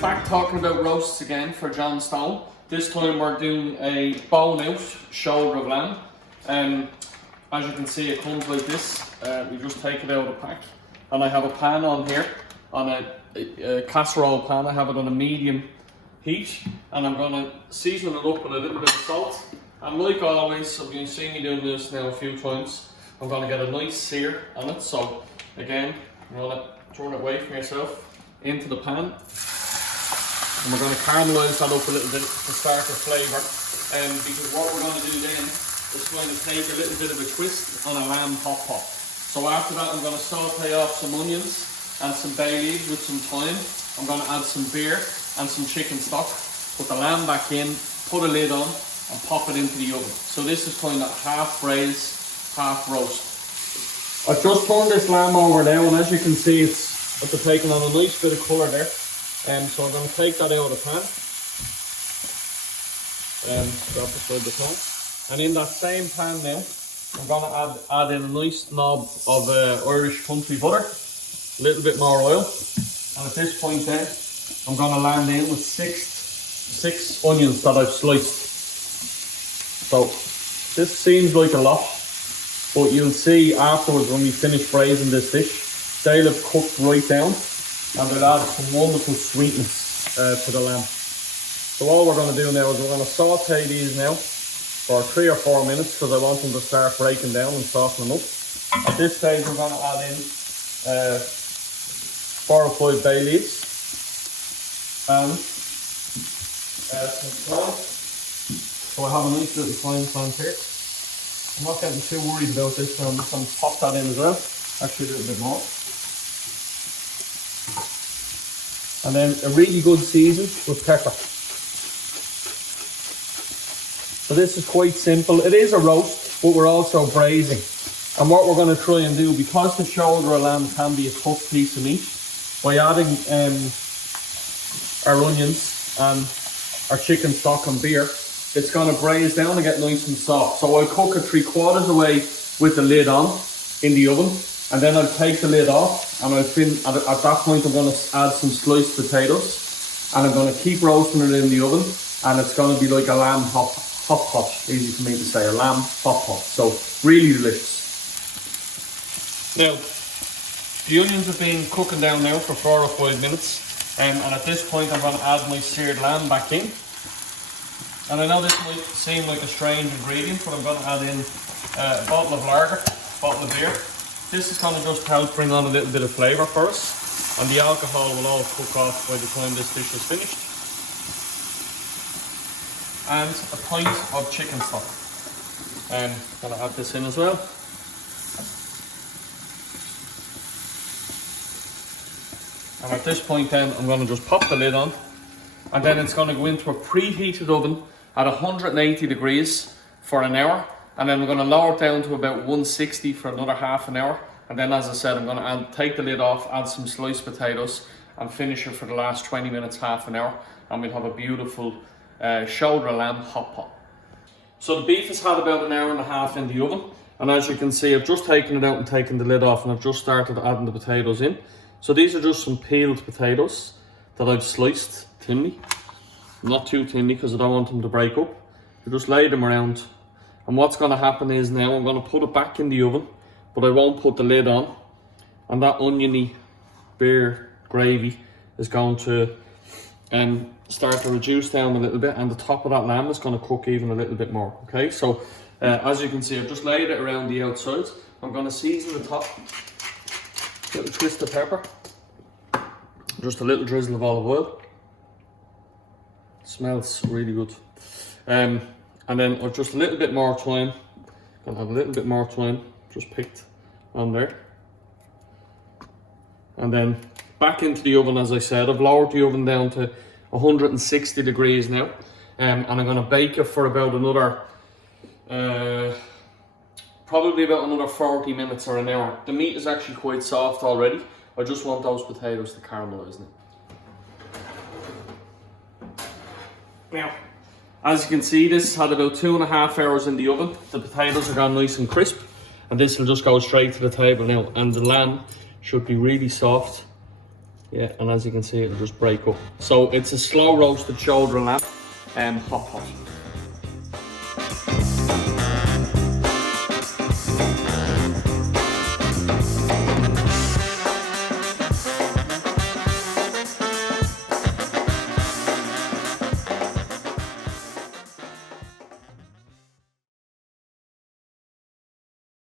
back talking about roasts again for John Stone. This time we're doing a bone out shoulder of lamb. As you can see, it comes like this. We just take it out of the pack. And I have a pan on here, on a casserole pan. I have it on a medium heat. And I'm going to season it up with a little bit of salt. And like always, so you've seen me doing this now a few times, I'm going to get a nice sear on it. So again, I'm going to turn it away from yourself into the pan. And we're going to caramelise that up a little bit to start the flavour. Because what we're going to do then is going to take a little bit of a twist on a lamb hot pot. So after that, I'm going to saute off some onions and some bay leaves with some thyme. I'm going to add some beer and some chicken stock. Put the lamb back in, put a lid on, and pop it into the oven. So this is kind of half braise, half roast. I've just turned this lamb over now, and as you can see, it's taking on a nice bit of colour there. So I'm going to take that out of the pan. Drop it beside the pan. And in that same pan now, I'm going to add in a nice knob of Irish country butter, a little bit more oil. And at this point then, I'm going to land in with six onions that I've sliced. So this seems like a lot, but you'll see afterwards when we finish braising this dish, they'll have cooked right down and they'll add some wonderful sweetness to the lamb. So all we're going to do now is we're going to saute these now for 3 or 4 minutes because I want them to start breaking down and softening up. At this stage we're going to add in 4 or 5 bay leaves and some thyme. So I have a nice little thyme plant here. I'm not getting too worried about this, so I'm just going to pop that in as well. Actually a little bit more. And then a really good season with pepper. So this is quite simple. It is a roast, but we're also braising. And what we're going to try and do, because the shoulder of lamb can be a tough piece of meat, by adding our onions and our chicken stock and beer, it's going to braise down and get nice and soft. So I'll cook it 3/4 away with the lid on in the oven, and then I'll take the lid off, and at that point I'm going to add some sliced potatoes, and I'm going to keep roasting it in the oven, and it's going to be like a lamb hot pot, easy for me to say, a lamb hot pot. So really delicious. Now, the onions have been cooking down now for 4 or 5 minutes, and at this point I'm going to add my seared lamb back in. And I know this might seem like a strange ingredient, but I'm going to add in a bottle of lager, a bottle of beer. This is going to just help bring on a little bit of flavour for us, and the alcohol will all cook off by the time this dish is finished. And a pint of chicken stock. I'm going to add this in as well. And at this point then, I'm going to just pop the lid on, and then it's going to go into a preheated oven at 180 degrees for an hour, and then we're going to lower it down to about 160 for another half an hour. And then, as I said, I'm going to take the lid off, add some sliced potatoes, and finish it for the last 20 minutes, half an hour, and we'll have a beautiful shoulder lamb hot pot. So the beef has had about an hour and a half in the oven, and as you can see, I've just taken it out and taken the lid off, and I've just started adding the potatoes in. So these are just some peeled potatoes that I've sliced thinly, not too thinly because I don't want them to break up. I just lay them around, and what's going to happen is now I'm going to put it back in the oven, but I won't put the lid on, and that oniony beer gravy is going to start to reduce down a little bit, and the top of that lamb is going to cook even a little bit more. Okay, so as you can see, I've just laid it around the outside. I'm going to season the top, a little twist of pepper, just a little drizzle of olive oil. Smells really good. And then I've just a little bit more thyme. Gonna have a little bit more thyme just picked on there. And then back into the oven, as I said. I've lowered the oven down to 160 degrees now. And I'm gonna bake it for about another, probably about another 40 minutes or an hour. The meat is actually quite soft already. I just want those potatoes to caramelise now. Now, as you can see, this had about 2.5 hours in the oven. The potatoes are gone nice and crisp, and this will just go straight to the table now. And the lamb should be really soft Yeah, and as you can see, it'll just break up. So it's a slow roasted shoulder lamb, hot pot.